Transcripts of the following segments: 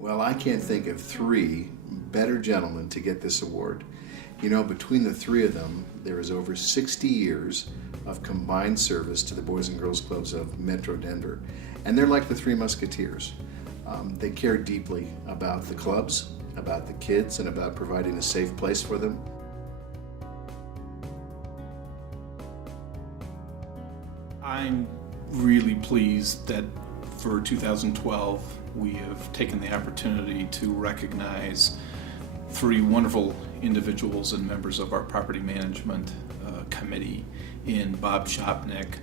Well, I can't think of three better gentlemen to get this award. You know, between the three of them, there is over 60 years of combined service to the Boys and Girls Clubs of Metro Denver. And they're like the Three Musketeers. They care deeply about the clubs, about the kids, and about providing a safe place for them. I'm really pleased that for 2012 we have taken the opportunity to recognize three wonderful individuals and members of our property management committee in Bob Shopnick,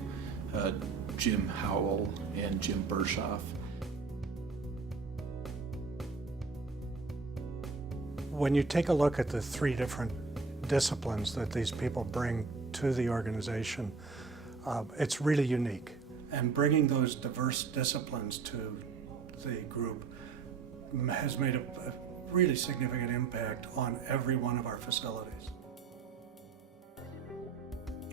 Jim Howell, and Jim Bershoff. When you take a look at the three different disciplines that these people bring to the organization, it's really unique. And bringing those diverse disciplines to the group has made a really significant impact on every one of our facilities.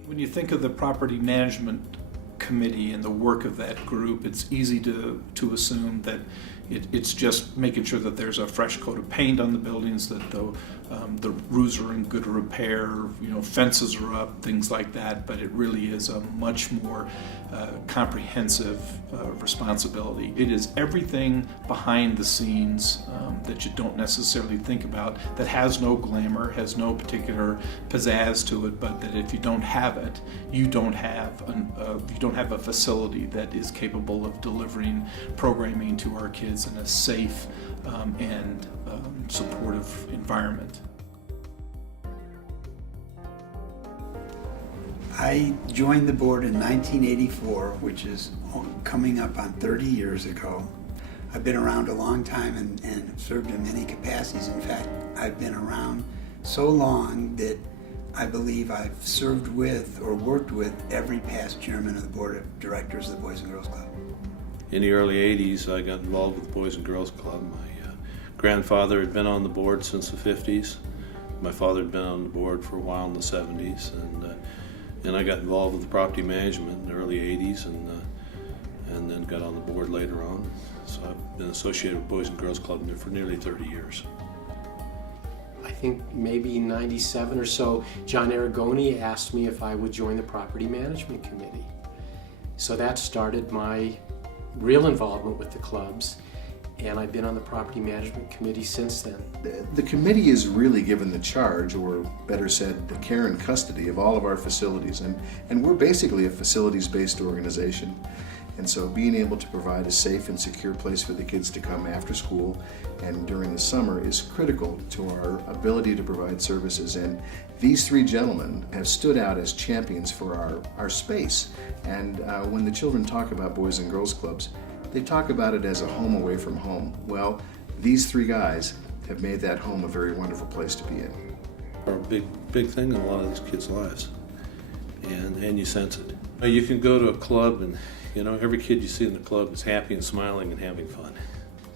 When you think of the property management committee and the work of that group, it's easy to assume that it's just making sure that there's a fresh coat of paint on the buildings, that the roofs are in good repair, fences are up, things like that. But it really is a much more comprehensive responsibility. It is everything behind the scenes that you don't necessarily think about, that has no glamour, has no particular pizzazz to it, but that if you don't have it, you don't have a facility that is capable of delivering programming to our kids in a safe and supportive environment. I joined the board in 1984, which is coming up on 30 years ago. I've been around a long time and have served in many capacities. In fact, I've been around so long that I believe I've served with or worked with every past chairman of the board of directors of the Boys and Girls Club. In the early 80s, I got involved with the Boys and Girls Club. My grandfather had been on the board since the 50s. My father had been on the board for a while in the 70s, and I got involved with the property management in the early 80s, and then got on the board later on. So I've been associated with Boys and Girls Club for nearly 30 years. I think maybe in '97 or so, John Aragoni asked me if I would join the property management committee. So that started my real involvement with the clubs, and I've been on the property management committee since then. The committee is really given the charge, or better said, the care and custody of all of our facilities, and we're basically a facilities-based organization. And so being able to provide a safe and secure place for the kids to come after school and during the summer is critical to our ability to provide services. And these three gentlemen have stood out as champions for our space. And when the children talk about Boys and Girls Clubs, they talk about it as a home away from home. Well, these three guys have made that home a very wonderful place to be in. Are a big thing in a lot of these kids' lives, and you sense it. You can go to a club and every kid you see in the club is happy and smiling and having fun.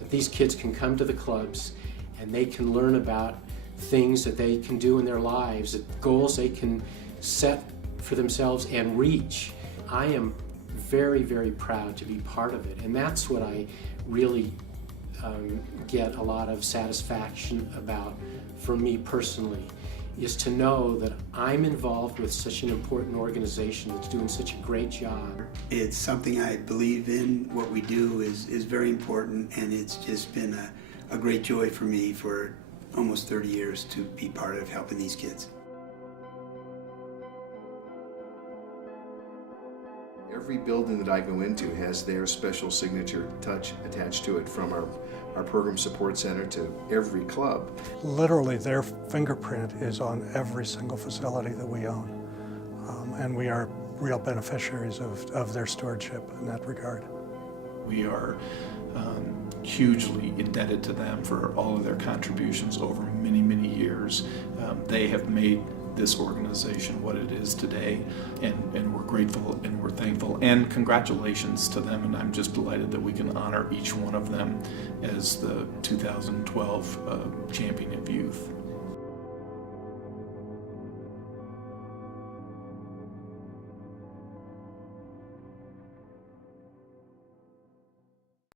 These kids can come to the clubs and they can learn about things that they can do in their lives, goals they can set for themselves and reach. I am very, very proud to be part of it, and that's what I really get a lot of satisfaction about for me personally, is to know that I'm involved with such an important organization that's doing such a great job. It's something I believe in. What we do is very important, and it's just been a great joy for me for almost 30 years to be part of helping these kids. Every building that I go into has their special signature touch attached to it, from our program support center to every club. Literally, their fingerprint is on every single facility that we own. And we are real beneficiaries of their stewardship in that regard. We are hugely indebted to them for all of their contributions over many, many years. They have made this organization what it is today, and we're grateful and we're thankful, and congratulations to them, and I'm just delighted that we can honor each one of them as the 2012 Champion of Youth.